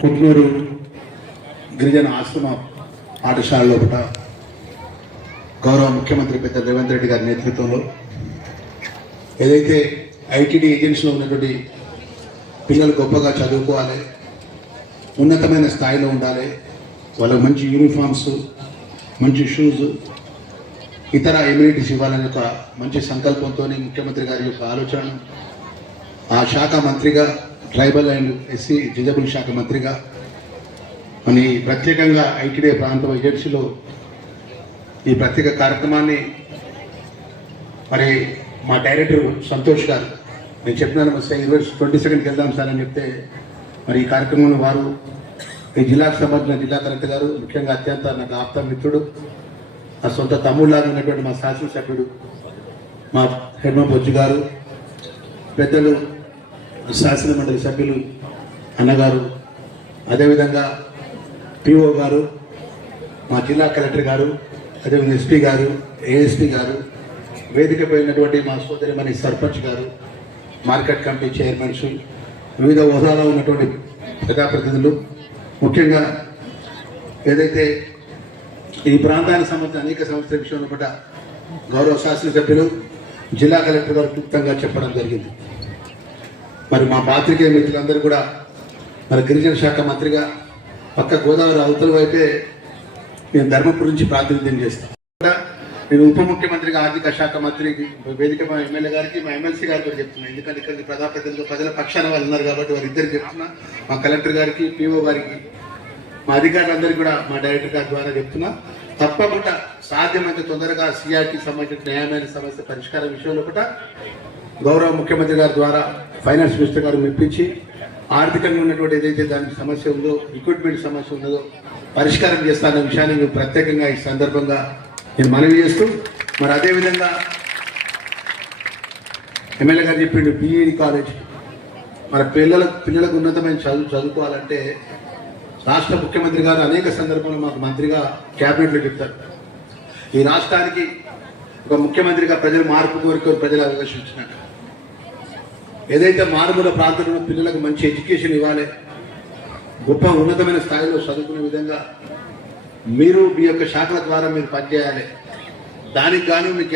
కుట్నూరు గిరిజన ఆశ్రమ పాఠశాల లోపల గౌరవ ముఖ్యమంత్రి పెద్ద రేవంత్ రెడ్డి గారి నేతృత్వంలో ఏదైతే ఐటీడీ ఏజెన్సీలో ఉన్నటువంటి పిల్లలు గొప్పగా చదువుకోవాలి, ఉన్నతమైన స్థాయిలో ఉండాలి, వాళ్ళకి మంచి యూనిఫామ్స్, మంచి షూస్, ఇతర ఎమ్యూనిటీస్ ఇవ్వాలనే ఒక మంచి సంకల్పంతో ముఖ్యమంత్రి గారి యొక్క ఆలోచన, ఆ శాఖ మంత్రిగా ట్రైబల్ అండ్ ఎస్సీ డిజబుల్ శాఖ మంత్రిగా మన ప్రత్యేకంగా ఐటీడీ ప్రాంతం ఏజెన్సీలో ఈ ప్రత్యేక కార్యక్రమాన్ని మరి మా డైరెక్టర్ సంతోష్ గారు, నేను చెప్పినాను 22కి వెళ్దాం సార్ అని చెప్తే మరి ఈ కార్యక్రమంలో వారు ఈ జిల్లాకు సంబంధించిన జిల్లా కలెక్టర్ గారు, ముఖ్యంగా అత్యంత నాకు ఆప్త మిత్రుడు, నా సొంత తమ్ముళ్ళలాగా ఉన్నటువంటి మా శాసనసభ్యుడు మా హెడ్మ బొజ్జు గారు, పెద్దలు శాసన మండలి సభ్యులు అన్నగారు, అదేవిధంగా పిఓ గారు, మా జిల్లా కలెక్టర్ గారు, అదేవిధంగా ఎస్పీ గారు, ఏఎస్పీ గారు, వేదికపై ఉన్నటువంటి మా సోదరిమణి సర్పంచ్ గారు, మార్కెట్ కమిటీ చైర్మన్స్, వివిధ హోదాలో ఉన్నటువంటి ప్రజాప్రతినిధులు, ముఖ్యంగా ఏదైతే ఈ ప్రాంతానికి సంబంధించిన అనేక సమస్యల విషయంలో కూడా గౌరవ శాసనసభ్యులు జిల్లా కలెక్టర్ గారు క్లుప్తంగా చెప్పడం జరిగింది. మరి మా పాత్రికేయ మిత్రులందరూ కూడా మరి గిరిజన శాఖ మంత్రిగా పక్క గోదావరి అవతల వైపే నేను ధర్మపురం నుంచి ప్రాతినిధ్యం చేస్తాను. నేను ఉప ముఖ్యమంత్రిగా ఆర్థిక శాఖ మంత్రికి వేదిక మా ఎమ్మెల్యే గారికి, మా ఎమ్మెల్సీ గారికి కూడా చెప్తున్నాను, ఎందుకంటే ఇక్కడ ప్రజాప్రతినిధులు ప్రజల పక్షాన వాళ్ళు ఉన్నారు కాబట్టి వారిద్దరికి చెప్తున్నా, మా కలెక్టర్ గారికి, పిఓ గారికి, మా అధికారులందరికీ కూడా మా డైరెక్టర్ గారి ద్వారా చెప్తున్నా, తప్పకుండా సాధ్యమైనంత తొందరగా సిఆర్టీకి సంబంధించిన న్యాయమైన సమస్య పరిష్కారం విషయంలో కూడా గౌరవ ముఖ్యమంత్రి గారి ద్వారా ఫైనాన్స్ మినిస్టర్ గారు మెప్పించి ఆర్థికంగా ఉన్నటువంటి ఏదైతే దానికి సమస్య ఉందో, రిక్రూట్మెంట్ సమస్య ఉన్నదో పరిష్కారం చేస్తారన్న విషయాన్ని మేము ప్రత్యేకంగా ఈ సందర్భంగా నేను మనవి చేస్తూ, మరి అదేవిధంగా ఎమ్మెల్యే గారు చెప్పిండు బీఈడి కాలేజ్, మన పిల్లలకు ఉన్నతమైన చదువుకోవాలంటే రాష్ట్ర ముఖ్యమంత్రి గారు అనేక సందర్భంలో మాకు మంత్రిగా క్యాబినెట్లో చెప్తారు, ఈ రాష్ట్రానికి ఒక ముఖ్యమంత్రిగా ప్రజలు మార్పు కోరిక ప్రజలు అవకాశించినాక ఏదైతే మారుమూల ప్రాంతంలో పిల్లలకు మంచి ఎడ్యుకేషన్ ఇవ్వాలి, గొప్ప ఉన్నతమైన స్థాయిలో చదువుకునే విధంగా మీరు మీ యొక్క శాఖల ద్వారా మీరు పనిచేయాలి, దానికి గాను మీకు